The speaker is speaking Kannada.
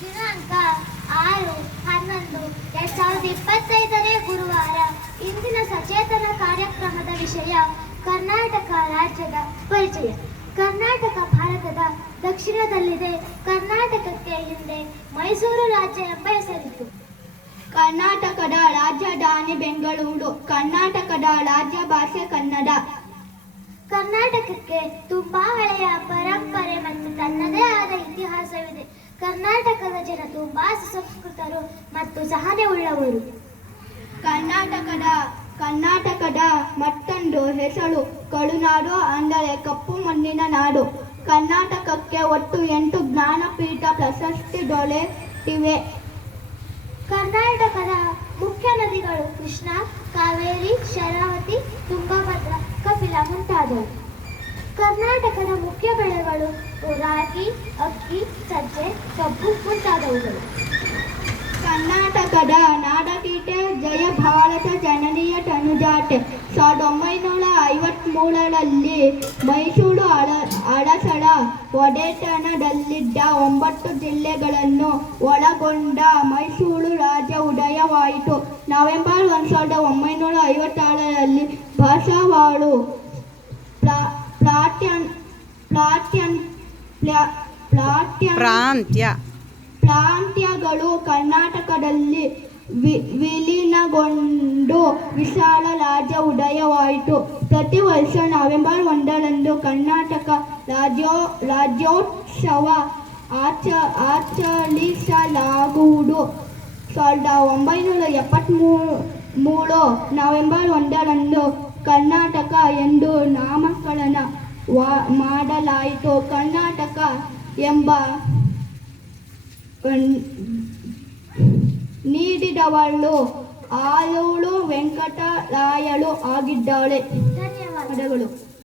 ದಿನಾಂಕ 6/11/2025 ಗುರುವಾರ. ಇಂದಿನ ಸಚೇತನ ಕಾರ್ಯಕ್ರಮದ ವಿಷಯ ಕರ್ನಾಟಕ ರಾಜ್ಯದ ಪರಿಚಯ. ಕರ್ನಾಟಕ ಭಾರತದ ದಕ್ಷಿಣದಲ್ಲಿದೆ. ಕರ್ನಾಟಕಕ್ಕೆ ಹಿಂದೆ ಮೈಸೂರು ರಾಜ್ಯ ಎಂಬ ಹೆಸರಿತ್ತು. ಕರ್ನಾಟಕದ ರಾಜಧಾನಿ ಬೆಂಗಳೂರು. ಕರ್ನಾಟಕದ ರಾಜ್ಯ ಭಾಷೆ ಕನ್ನಡ. ಕರ್ನಾಟಕಕ್ಕೆ ತುಂಬಾ ಹಳೆಯ ಪರಂಪರೆ ಮತ್ತು ತನ್ನದೇ ಆದ ಇತಿಹಾಸವಿದೆ. ಕರ್ನಾಟಕದ ಜನ ತುಂಬಾ ಸುಸಂಸ್ಕೃತರು ಮತ್ತು ಸಹನೆ ಉಳ್ಳವರು. ಕರ್ನಾಟಕದ ಮತ್ತೊಂದು ಹೆಸರು ಕರುನಾಡು, ಅಂದರೆ ಕಪ್ಪು ಮಣ್ಣಿನ ನಾಡು. ಕರ್ನಾಟಕಕ್ಕೆ ಒಟ್ಟು 8 ಜ್ಞಾನಪೀಠ ಪ್ರಶಸ್ತಿ ದೊರೆತಿವೆ. ಕರ್ನಾಟಕದ ಮುಖ್ಯ ನದಿಗಳು ಕೃಷ್ಣ, ಕಾವೇರಿ, ಶರಾವತಿ, ತುಂಗಭದ್ರಾ, ಕಪಿಲ ಮುಂತಾದವು. ಕರ್ನಾಟಕದ ಮುಖ್ಯ ಬೆಳೆಗಳು ರಾಗಿ, ಅಕ್ಕಿ, ಸಜ್ಜೆ, ಕಬ್ಬು ಮುಂತಾದವುಗಳು. ಕರ್ನಾಟಕದ ನಾಡಗೀತೆ ಜಯ ಭಾರತ ಜನನೀಯ ತನುಜಾತೆ. 1953ರಲ್ಲಿ ಮೈಸೂರು ಅರಸರ ಒಡೆತನದಲ್ಲಿದ್ದ 9 ಜಿಲ್ಲೆಗಳನ್ನು ಒಳಗೊಂಡ ಮೈಸೂರು ರಾಜ್ಯ ಉದಯವಾಯಿತು. ನವೆಂಬರ್ 1956ರಲ್ಲಿ ಭಾಷಾವಾರು ಪ್ರಾಂತ್ಯಗಳು ಕರ್ನಾಟಕದಲ್ಲಿ ವಿಲೀನಗೊಂಡು ವಿಶಾಲ ರಾಜ್ಯ ಉದಯವಾಯಿತು. ಪ್ರತಿ ವರ್ಷ ನವೆಂಬರ್ 1ರಂದು ಕರ್ನಾಟಕ ರಾಜ್ಯೋತ್ಸವ ಆಚರಿಸಲಾಗುವುದು. 1973 ನವೆಂಬರ್ 1ರಂದು ಕರ್ನಾಟಕ ಎಂದು ನಾಮಕರಣ ಮಾಡಲಾಯಿತು. ಕರ್ನಾಟಕ ಎಂಬ ನೀಡಿದವರು ಆಲೂರು ವೆಂಕಟರಾಯರು ಆಗಿದ್ದಾರೆ. ಧನ್ಯವಾದಗಳು.